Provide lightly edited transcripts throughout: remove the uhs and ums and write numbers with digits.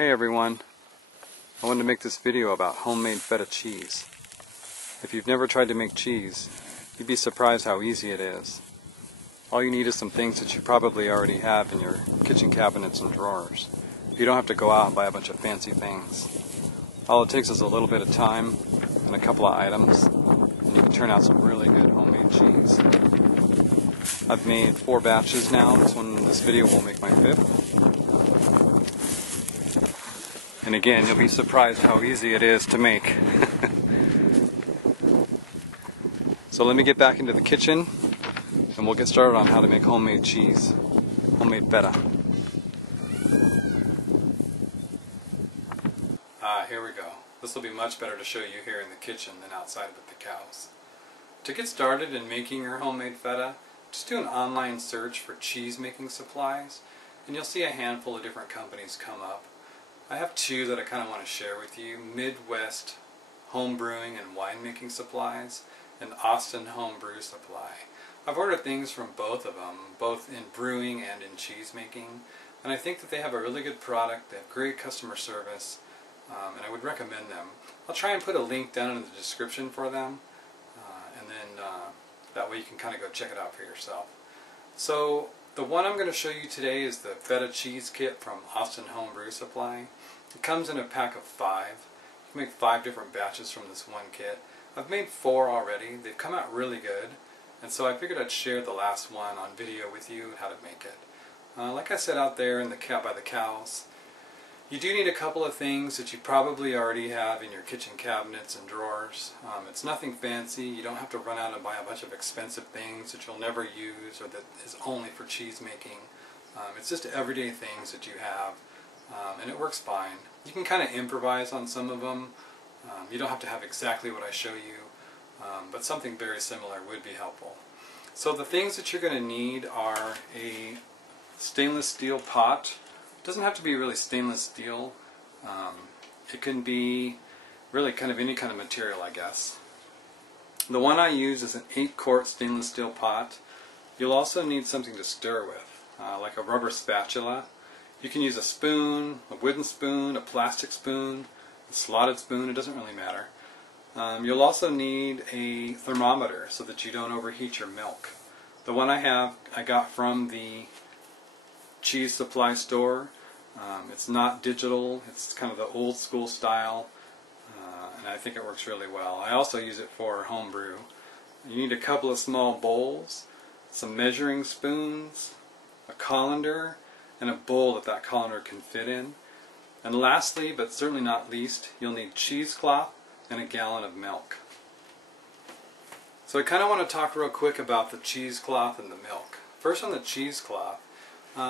Hey everyone, I wanted to make this video about homemade feta cheese. If you've never tried to make cheese, you'd be surprised how easy it is. All you need is some things that you probably already have in your kitchen cabinets and drawers. You don't have to go out and buy a bunch of fancy things. All it takes is a little bit of time and a couple of items, and you can turn out some really good homemade cheese. I've made 4 batches now. This video will make my 5th. And again, you'll be surprised how easy it is to make. So let me get back into the kitchen and we'll get started on how to make homemade cheese, homemade feta. Here we go. This will be much better to show you here in the kitchen than outside with the cows. To get started in making your homemade feta, just do an online search for cheese making supplies and you'll see a handful of different companies come up. I have 2 that I kind of want to share with you: Midwest Home Brewing and Winemaking Supplies and Austin Home Brew Supply. I've ordered things from both of them, both in brewing and in cheese making, and I think that they have a really good product. They have great customer service, and I would recommend them. I'll try and put a link down in the description for them, and then that way you can kind of go check it out for yourself. So the one I'm going to show you today is the Feta Cheese Kit from Austin Home Brew Supply. It comes in a pack of 5. You can make 5 different batches from this one kit. I've made 4 already. They've come out really good, and so I figured I'd share the last one on video with you and how to make it. Like I said out there in the by the cows, you do need a couple of things that you probably already have in your kitchen cabinets and drawers. It's nothing fancy. You don't have to run out and buy a bunch of expensive things that you'll never use or that is only for cheese making. It's just everyday things that you have, and it works fine. You can kind of improvise on some of them. You don't have to have exactly what I show you, but something very similar would be helpful. So the things that you're going to need are a stainless steel pot. It doesn't have to be really stainless steel. It can be really kind of any kind of material, I guess. The one I use is an 8-quart stainless steel pot. You'll also need something to stir with, like a rubber spatula. You can use a spoon, a wooden spoon, a plastic spoon, a slotted spoon, it doesn't really matter. You'll also need a thermometer so that you don't overheat your milk. The one I have, I got from the cheese supply store. It's not digital, it's kind of the old school style, and I think it works really well. I also use it for home brew. You need a couple of small bowls, some measuring spoons, a colander, and a bowl that colander can fit in. And lastly, but certainly not least, you'll need cheesecloth and a gallon of milk. So I kind of want to talk real quick about the cheesecloth and the milk. First, on the cheesecloth,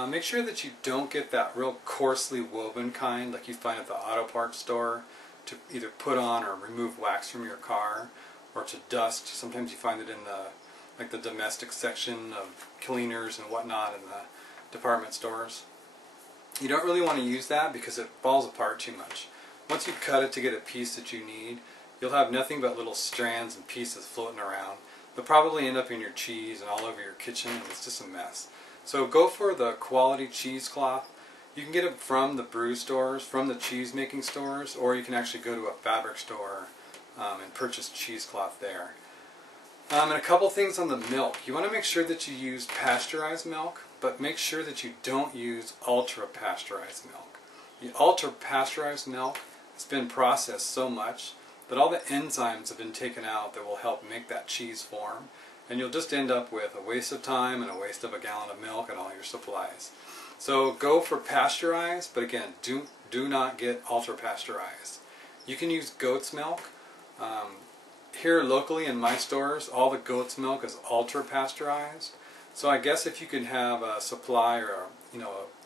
make sure that you don't get that real coarsely woven kind like you find at the auto parts store to either put on or remove wax from your car, or to dust. Sometimes you find it in the domestic section of cleaners and whatnot in the department stores. You don't really want to use that because it falls apart too much. Once you cut it to get a piece that you need, you'll have nothing but little strands and pieces floating around. They'll probably end up in your cheese and all over your kitchen, and it's just a mess. So go for the quality cheesecloth. You can get it from the brew stores, from the cheese making stores, or you can actually go to a fabric store and purchase cheesecloth there. And a couple things on the milk. You want to make sure that you use pasteurized milk, but make sure that you don't use ultra pasteurized milk. The ultra pasteurized milk has been processed so much that all the enzymes have been taken out that will help make that cheese form, and you'll just end up with a waste of time and a waste of a gallon of milk and all your supplies. So go for pasteurized, but again, do not get ultra pasteurized. You can use goat's milk. Here locally in my stores, all the goat's milk is ultra pasteurized. So I guess if you could have a supply or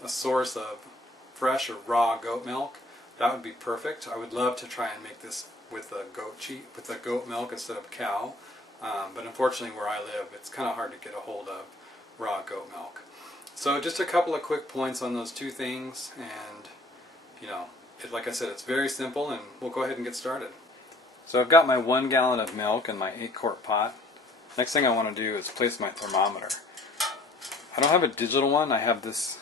a source of fresh or raw goat milk, that would be perfect. I would love to try and make this with the goat milk instead of cow, but unfortunately where I live, it's kind of hard to get a hold of raw goat milk. So just a couple of quick points on those 2 things, and like I said, it's very simple, and we'll go ahead and get started. So I've got my 1 gallon of milk in my 8-quart pot. Next thing I want to do is place my thermometer. I don't have a digital one. I have this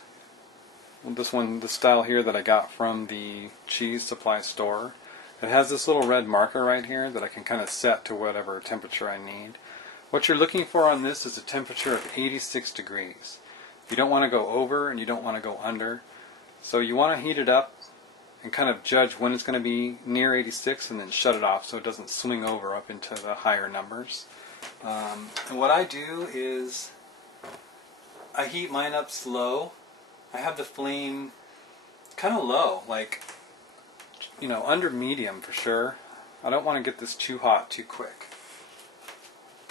this style here that I got from the cheese supply store. It has this little red marker right here that I can kind of set to whatever temperature I need. What you're looking for on this is a temperature of 86 degrees. You don't want to go over and you don't want to go under. So you want to heat it up and kind of judge when it's going to be near 86 and then shut it off so it doesn't swing over up into the higher numbers. And what I do is I heat mine up slow. I have the flame kind of low, like, you know, under medium for sure. I don't want to get this too hot too quick.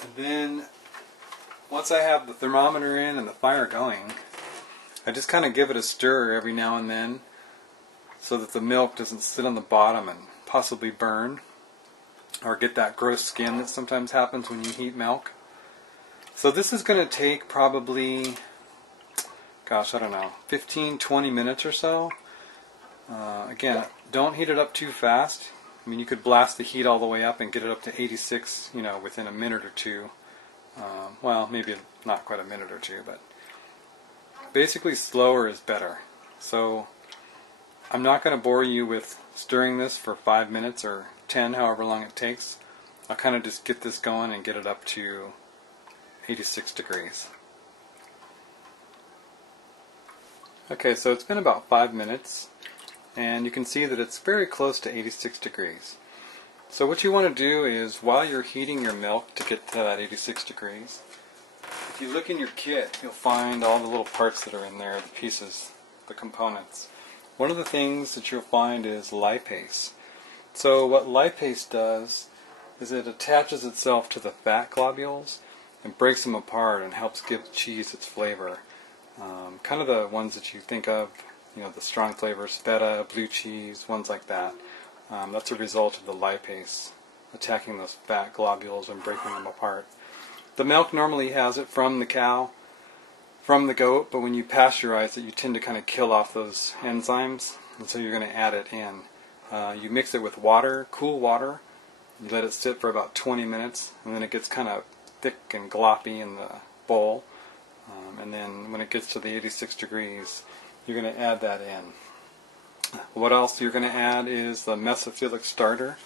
And then once I have the thermometer in and the fire going, I just kind of give it a stir every now and then so that the milk doesn't sit on the bottom and possibly burn or get that gross skin that sometimes happens when you heat milk. So this is going to take probably, gosh, I don't know, 15-20 minutes or so. Again, don't heat it up too fast. I mean, you could blast the heat all the way up and get it up to 86, you know, within a minute or two. Well, maybe not quite a minute or two, but basically slower is better. So I'm not going to bore you with stirring this for 5 minutes or 10, however long it takes. I'll kind of just get this going and get it up to 86 degrees. Okay, so it's been about 5 minutes. And you can see that it's very close to 86 degrees. So what you want to do is, while you're heating your milk to get to that 86 degrees, if you look in your kit, you'll find all the little parts that are in there, the pieces, the components. One of the things that you'll find is lipase. So what lipase does is it attaches itself to the fat globules and breaks them apart and helps give the cheese its flavor. Kind of the ones that you think of, you know, the strong flavors, feta, blue cheese, ones like that. That's a result of the lipase attacking those fat globules and breaking them apart. The milk normally has it from the cow, from the goat, but when you pasteurize it, you tend to kind of kill off those enzymes, and so you're going to add it in. You mix it with water, cool water, you let it sit for about 20 minutes, and then it gets kind of thick and gloppy in the bowl, and then when it gets to the 86 degrees, you're going to add that in. What else you're going to add is the mesophilic starter.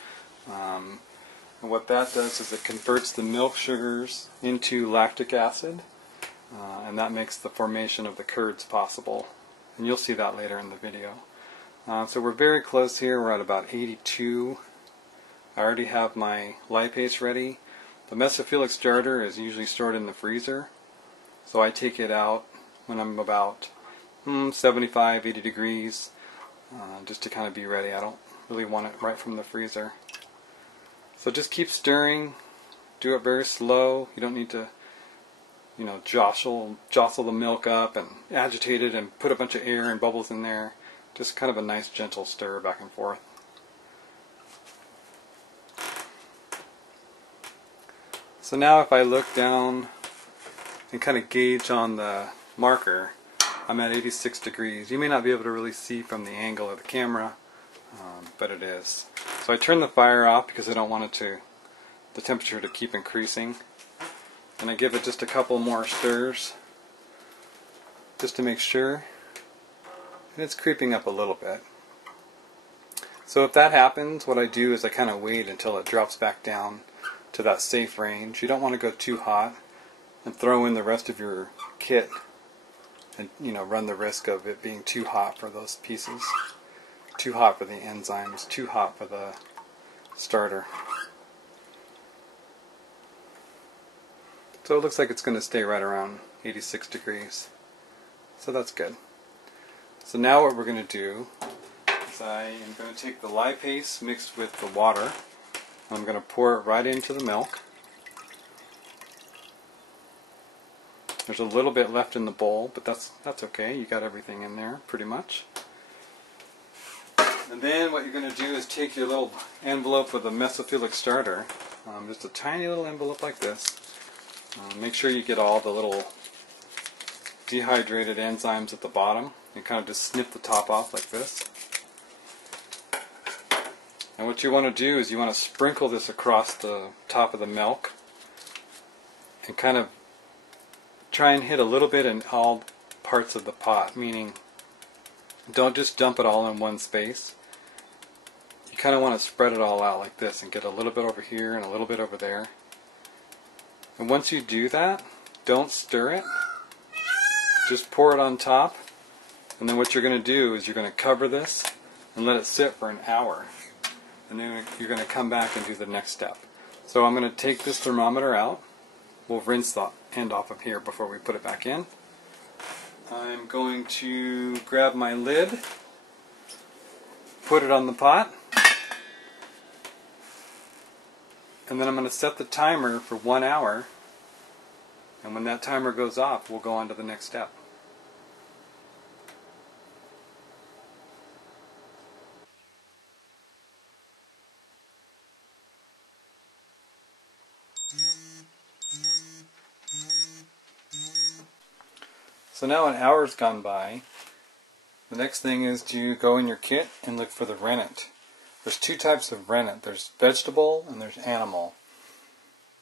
And what that does is it converts the milk sugars into lactic acid, and that makes the formation of the curds possible. And you'll see that later in the video. So we're very close here. We're at about 82. I already have my lipase ready. The mesophilic starter is usually stored in the freezer, so I take it out when I'm about 75, 80 degrees, just to kind of be ready. I don't really want it right from the freezer. So just keep stirring, do it very slow. You don't need to, you know, jostle the milk up and agitate it and put a bunch of air and bubbles in there. Just kind of a nice gentle stir back and forth. So now if I look down and kind of gauge on the marker, I'm at 86 degrees. You may not be able to really see from the angle of the camera, but it is. So I turn the fire off because I don't want the temperature to keep increasing. And I give it just a couple more stirs, just to make sure. And it's creeping up a little bit. So if that happens, what I do is I kind of wait until it drops back down to that safe range. You don't want to go too hot and throw in the rest of your kit and, you know, run the risk of it being too hot for those pieces, too hot for the enzymes, too hot for the starter. So it looks like it's going to stay right around 86 degrees. So that's good. So now what we're going to do is I am going to take the lipase mixed with the water. I'm going to pour it right into the milk. There's a little bit left in the bowl, but that's okay. You got everything in there, pretty much. And then what you're going to do is take your little envelope with a mesophilic starter, just a tiny little envelope like this. Make sure you get all the little dehydrated enzymes at the bottom, and kind of just snip the top off like this. And what you want to do is you want to sprinkle this across the top of the milk, and kind of try and hit a little bit in all parts of the pot, meaning Don't just dump it all in one space. You kind of want to spread it all out like this and get a little bit over here and a little bit over there. And once you do that, don't stir it. Just pour it on top. And then what you're going to do is you're going to cover this and let it sit for an hour. And then you're going to come back and do the next step. So I'm going to take this thermometer out. We'll rinse the end off of here before we put it back in. I'm going to grab my lid, put it on the pot, and then I'm going to set the timer for 1 hour. And when that timer goes off, we'll go on to the next step. So now an hour's gone by. The next thing is to go in your kit and look for the rennet. There's two types of rennet. There's vegetable and there's animal.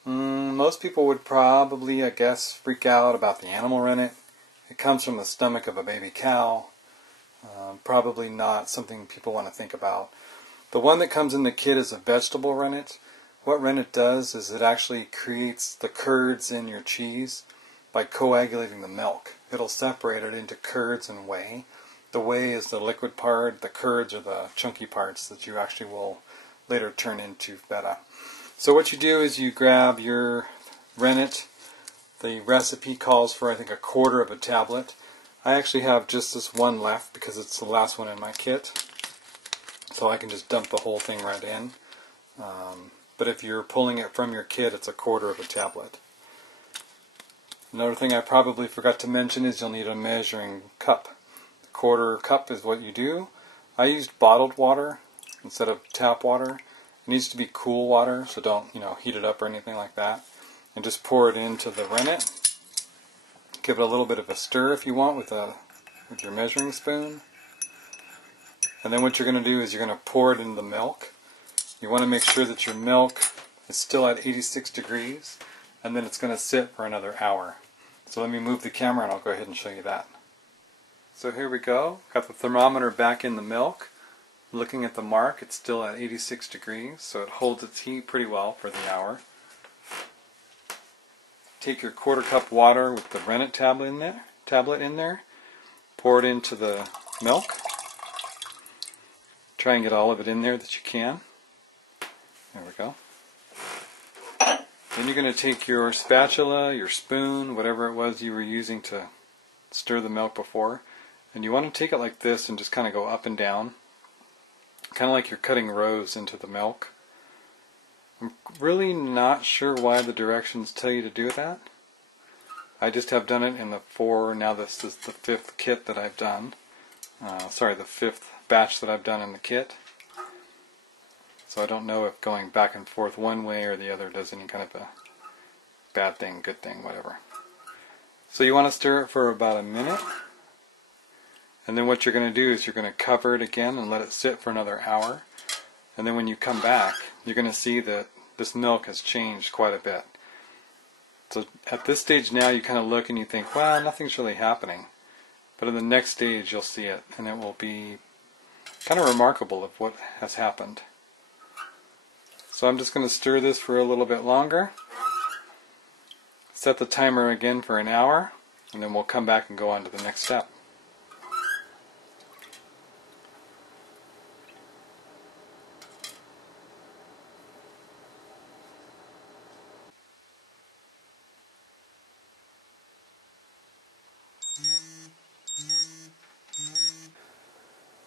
Most people would probably, I guess, freak out about the animal rennet. It comes from the stomach of a baby cow. Probably not something people want to think about. The one that comes in the kit is a vegetable rennet. What rennet does is it actually creates the curds in your cheese by coagulating the milk. It'll separate it into curds and whey. The whey is the liquid part, the curds are the chunky parts that you actually will later turn into feta. So what you do is you grab your rennet. The recipe calls for, I think, 1/4 of a tablet. I actually have just this one left because it's the last one in my kit. So I can just dump the whole thing right in. But if you're pulling it from your kit, it's 1/4 of a tablet. Another thing I probably forgot to mention is you'll need a measuring cup. 1/4 cup is what you do. I used bottled water instead of tap water. It needs to be cool water, so don't, heat it up or anything like that. And just pour it into the rennet. Give it a little bit of a stir if you want with your measuring spoon. And then what you're going to do is you're going to pour it into the milk. You want to make sure that your milk is still at 86 degrees, and then it's going to sit for another hour. So let me move the camera and I'll go ahead and show you that. So here we go. Got the thermometer back in the milk. Looking at the mark, it's still at 86 degrees, so it holds its heat pretty well for the hour. Take your 1/4 cup water with the rennet tablet in there. Pour it into the milk. Try and get all of it in there that you can. There we go. Then you're going to take your spatula, your spoon, whatever it was you were using to stir the milk before, and you want to take it like this and just kind of go up and down, kind of like you're cutting rows into the milk. I'm really not sure why the directions tell you to do that. I just have done it in now this is the 5th kit that I've done. The 5th batch that I've done in the kit. So I don't know if going back and forth one way or the other does any kind of a bad thing, good thing, whatever. So you want to stir it for about a minute. And then what you're going to do is you're going to cover it again and let it sit for another hour. And then when you come back, you're going to see that this milk has changed quite a bit. So at this stage now you kind of look and you think, well, nothing's really happening. But in the next stage you'll see it, and it will be kind of remarkable of what has happened. So I'm just going to stir this for a little bit longer. Set the timer again for an hour, and then we'll come back and go on to the next step.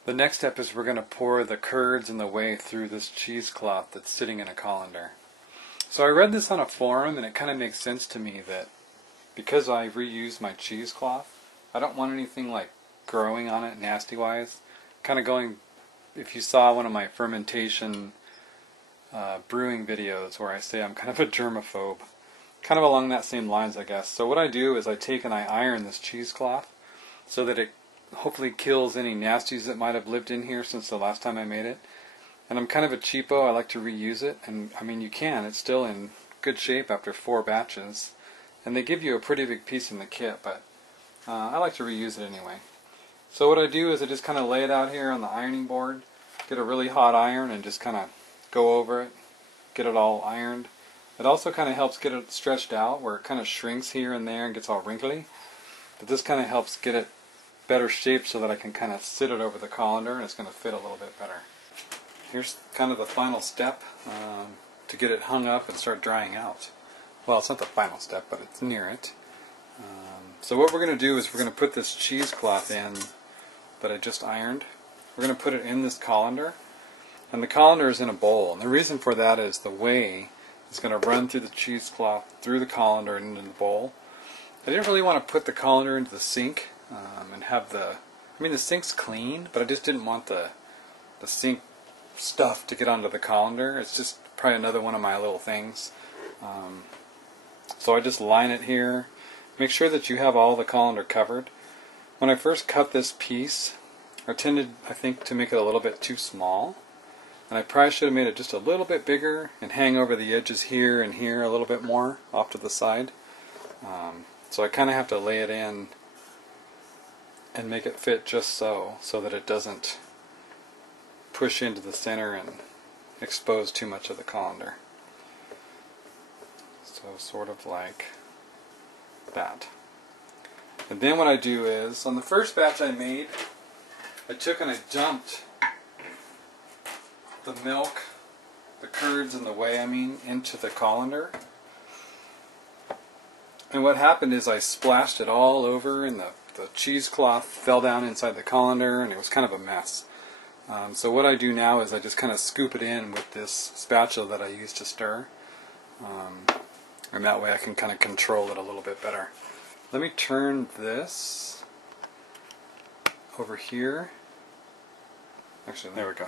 The next step is we're going to pour the curds and the whey through this cheesecloth that's sitting in a colander. So I read this on a forum, and it kind of makes sense to me that because I reused my cheesecloth, I don't want anything like growing on it nasty-wise. Kind of going, if you saw one of my fermentation brewing videos where I say I'm kind of a germaphobe, kind of along that same lines, I guess. So what I do is I take and I iron this cheesecloth so that it hopefully kills any nasties that might have lived in here since the last time I made it. And I'm kind of a cheapo, I like to reuse it, and I mean you can, it's still in good shape after 4 batches. And they give you a pretty big piece in the kit, but I like to reuse it anyway. So what I do is I just kind of lay it out here on the ironing board, get a really hot iron and just kind of go over it, get it all ironed. It also kind of helps get it stretched out where it kind of shrinks here and there and gets all wrinkly. But this kind of helps get it better shaped so that I can kind of sit it over the colander and it's going to fit a little bit better. Here's kind of the final step to get it hung up and start drying out. Well, it's not the final step, but it's near it. So what we're going to do is we're going to put this cheesecloth in that I just ironed. We're going to put it in this colander, and the colander is in a bowl. And the reason for that is the whey is going to run through the cheesecloth, through the colander, and into the bowl. I didn't really want to put the colander into the sink and have the sink's clean, but I just didn't want the sink stuff to get onto the colander. It's just probably another one of my little things. So I just line it here. Make sure that you have all the colander covered. When I first cut this piece, I tended, I think, to make it a little bit too small. And I probably should have made it just a little bit bigger and hang over the edges here and here a little bit more off to the side. So I kind of have to lay it in and make it fit just so that it doesn't push into the center and expose too much of the colander. So sort of like that. And then what I do is, on the first batch I made, I took and I dumped the milk, the curds and the whey, into the colander. And what happened is I splashed it all over and the cheesecloth fell down inside the colander and it was kind of a mess. So what I do now is I just kind of scoop it in with this spatula that I use to stir. And that way I can kind of control it a little bit better. Let me turn this over here. Actually, there we go.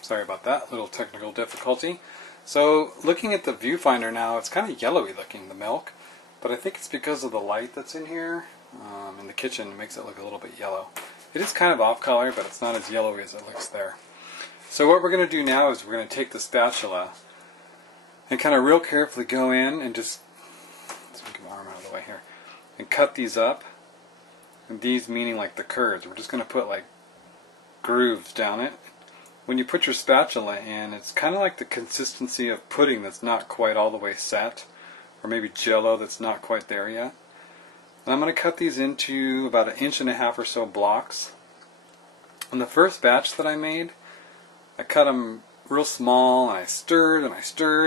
Sorry about that, little technical difficulty. So looking at the viewfinder now, it's kind of yellowy looking, the milk. But I think it's because of the light that's in here in the kitchen. It makes it look a little bit yellow. It is kind of off color, but it's not as yellowy as it looks there. So what we're going to do now is we're going to take the spatula and kind of real carefully go in and just, let's get my arm out of the way here, and cut these up. And these meaning like the curds. We're just going to put like grooves down it. When you put your spatula in, it's kind of like the consistency of pudding that's not quite all the way set, or maybe jello that's not quite there yet. And I'm going to cut these into about 1.5 inch or so blocks. On the first batch that I made, I cut them real small, and I stirred,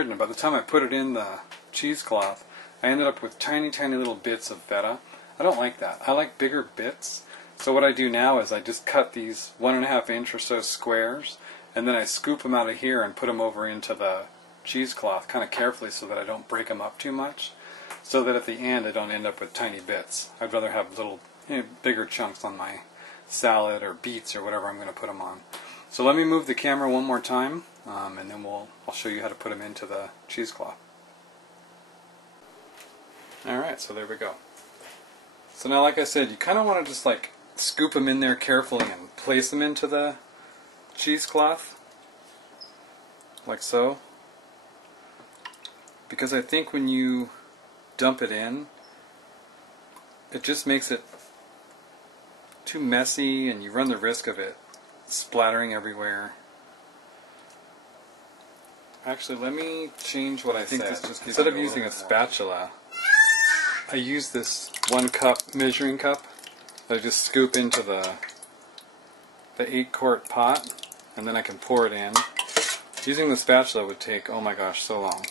and by the time I put it in the cheesecloth, I ended up with tiny, tiny little bits of feta. I don't like that. I like bigger bits. So what I do now is I just cut these 1.5 inch or so squares, and then I scoop them out of here and put them over into the cheesecloth kind of carefully so that I don't break them up too much, so that at the end I don't end up with tiny bits. I'd rather have little, bigger chunks on my salad or beets or whatever I'm going to put them on. So let me move the camera one more time, and then I'll show you how to put them into the cheesecloth. Alright, so there we go. So now, like I said, you kind of want to just like scoop them in there carefully and place them into the cheesecloth, like so. Because I think when you dump it in, it just makes it too messy and you run the risk of it splattering everywhere. Actually, let me change what I said. Instead of using a spatula, I use this 1 cup measuring cup that I just scoop into the 8-quart pot, and then I can pour it in. Using the spatula would take, oh my gosh, so long.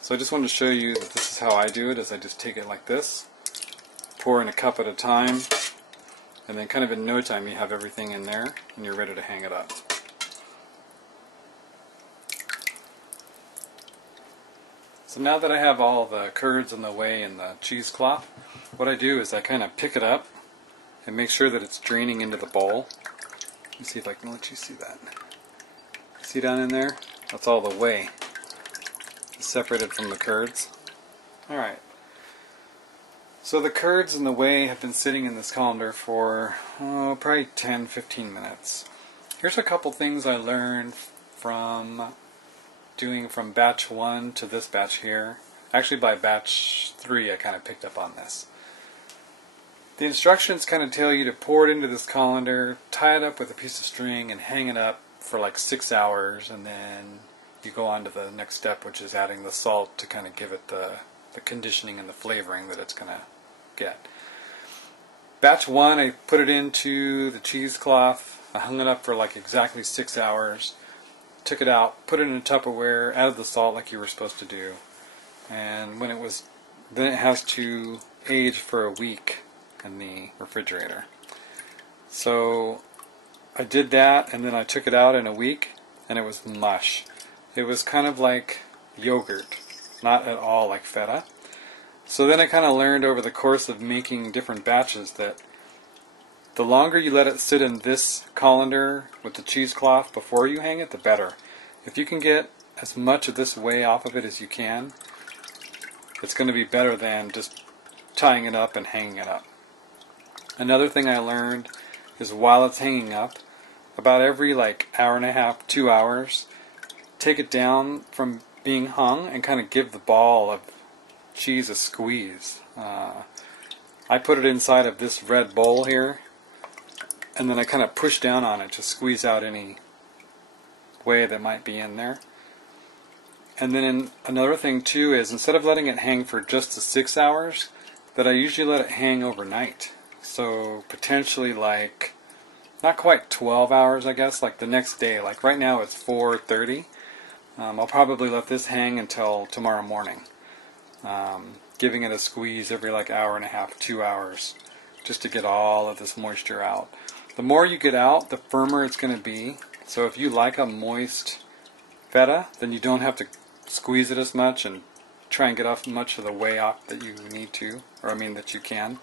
So I just wanted to show you that this is how I do it, is I just take it like this, pour in a cup at a time, and then kind of in no time you have everything in there, and you're ready to hang it up. So now that I have all the curds and the whey and the cheesecloth, what I do is I kind of pick it up and make sure that it's draining into the bowl. Let me see if I can let you see that. See down in there? That's all the whey. It's separated from the curds. Alright. So the curds and the whey have been sitting in this colander for probably 10-15 minutes. Here's a couple things I learned from doing from batch 1 to this batch here. Actually by batch 3 I kind of picked up on this. The instructions kind of tell you to pour it into this colander, tie it up with a piece of string, and hang it up for like 6 hours, and then you go on to the next step, which is adding the salt to kind of give it the conditioning and the flavoring that it's going to get. Batch 1, I put it into the cheesecloth. I hung it up for like exactly 6 hours. Took it out, put it in a Tupperware, added the salt like you were supposed to do. And when it was, then it has to age for a week in the refrigerator. So I did that, and then I took it out in a week, and it was mush. It was kind of like yogurt, not at all like feta. So then I kind of learned over the course of making different batches that the longer you let it sit in this colander with the cheesecloth before you hang it, the better. If you can get as much of this whey off of it as you can, it's going to be better than just tying it up and hanging it up. Another thing I learned is while it's hanging up, about every like hour and a half, 2 hours, take it down from being hung and kind of give the ball of cheese a squeeze. I put it inside of this red bowl here, and then I kind of push down on it to squeeze out any whey that might be in there. And then another thing too is, instead of letting it hang for just the 6 hours, that I usually let it hang overnight. So potentially like, not quite 12 hours I guess, like the next day. Like right now it's 4:30. I'll probably let this hang until tomorrow morning. Giving it a squeeze every like hour and a half, 2 hours, just to get all of this moisture out. The more you get out, the firmer it's going to be. So if you like a moist feta, then you don't have to squeeze it as much and try and get off much of the whey off that you need to, or I mean that you can.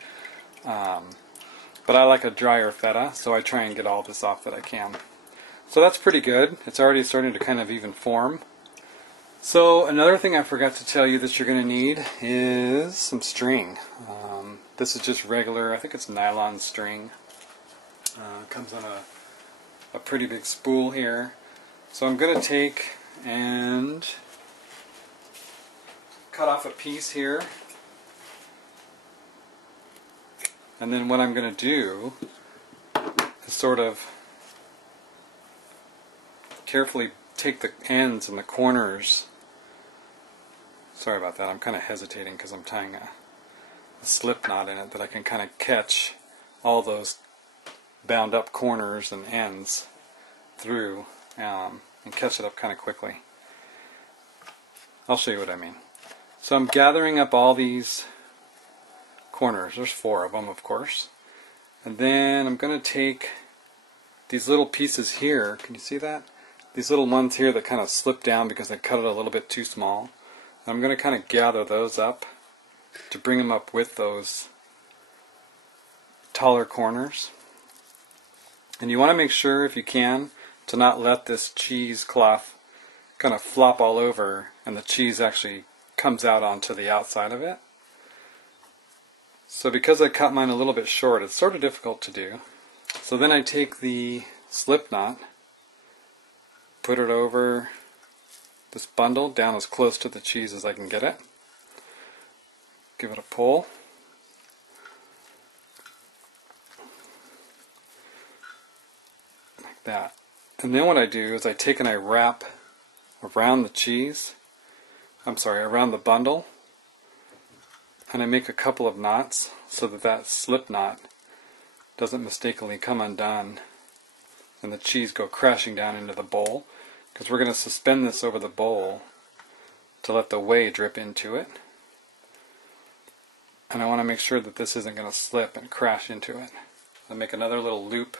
But I like a drier feta, so I try and get all this off that I can. So that's pretty good. It's already starting to kind of even form. So another thing I forgot to tell you that you're going to need is some string. This is just regular, I think it's nylon string. Comes on a pretty big spool here. So I'm going to take and cut off a piece here. And then what I'm going to do is sort of carefully take the ends and the corners. Sorry about that, I'm kind of hesitating because I'm tying a slip knot in it that I can kind of catch all those bound up corners and ends through and catch it up kind of quickly. I'll show you what I mean. So I'm gathering up all these corners. There's 4 of them, of course. And then I'm going to take these little pieces here. Can you see that? These little ones here that kind of slip down because I cut it a little bit too small. I'm going to kind of gather those up to bring them up with those taller corners. And you want to make sure, if you can, to not let this cheesecloth kind of flop all over and the cheese actually comes out onto the outside of it. So because I cut mine a little bit short, it's sort of difficult to do. So then I take the slip knot, put it over this bundle down as close to the cheese as I can get it. Give it a pull. Like that. And then what I do is I take and I wrap around the cheese, around the bundle, and I make a couple of knots so that that slip knot doesn't mistakenly come undone and the cheese go crashing down into the bowl, because we're going to suspend this over the bowl to let the whey drip into it. And I want to make sure that this isn't going to slip and crash into it. I'll make another little loop.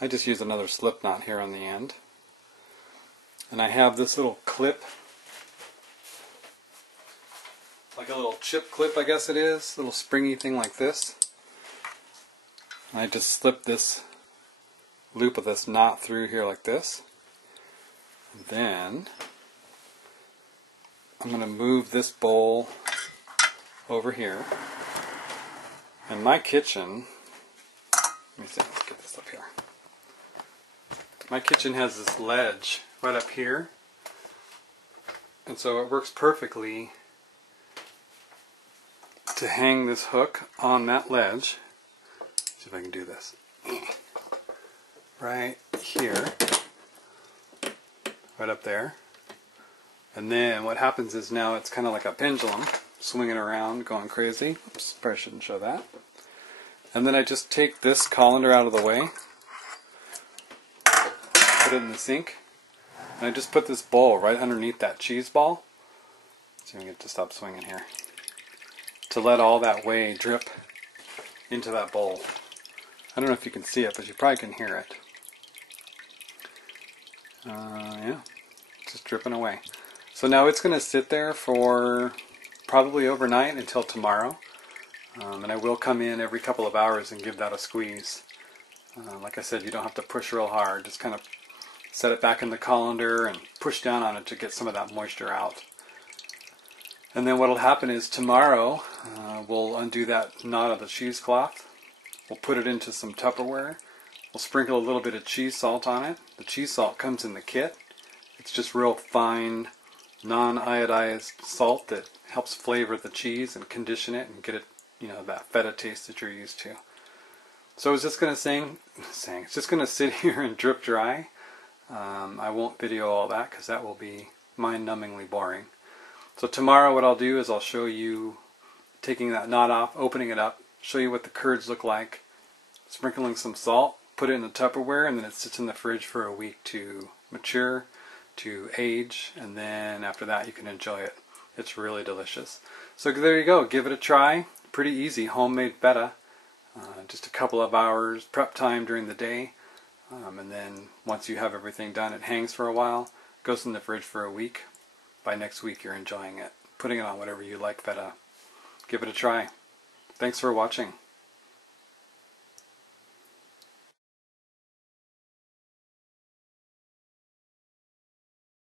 I just use another slip knot here on the end. And I have this little clip, like a little chip clip I guess it is, little springy thing like this. And I just slip this loop of this knot through here like this. And then I'm going to move this bowl over here. In my kitchen, let me see, let's get this up here. My kitchen has this ledge right up here, and so it works perfectly to hang this hook on that ledge See if I can do this. Right here. Right up there. And then what happens is now it's kind of like a pendulum, swinging around, going crazy. Oops, probably shouldn't show that. And then I just take this colander out of the way, put it in the sink, and I just put this bowl right underneath that cheese ball. See if I can get it to stop swinging here. To let all that whey drip into that bowl. I don't know if you can see it, but you probably can hear it. Yeah, just dripping away. So now it's going to sit there for probably overnight until tomorrow. And I will come in every couple of hours and give that a squeeze. Like I said, you don't have to push real hard. Just kind of set it back in the colander and push down on it to get some of that moisture out. And then what will happen is tomorrow we'll undo that knot of the cheesecloth. We'll put it into some Tupperware. We'll sprinkle a little bit of cheese salt on it. The cheese salt comes in the kit. It's just real fine, non-iodized salt that helps flavor the cheese and condition it and get it, you know, that feta taste that you're used to. So I was just going to it's just going to sit here and drip dry. I won't video all that because that will be mind-numbingly boring. So tomorrow what I'll do is I'll show you taking that knot off, opening it up, show you what the curds look like, sprinkling some salt, put it in the Tupperware, and then it sits in the fridge for a week to mature, to age, and then after that you can enjoy it. It's really delicious. So there you go, give it a try. Pretty easy, homemade feta. Just a couple of hours prep time during the day, and then once you have everything done, it hangs for a while, goes in the fridge for a week. By next week you're enjoying it, putting it on whatever you like feta. Give it a try. Thanks for watching.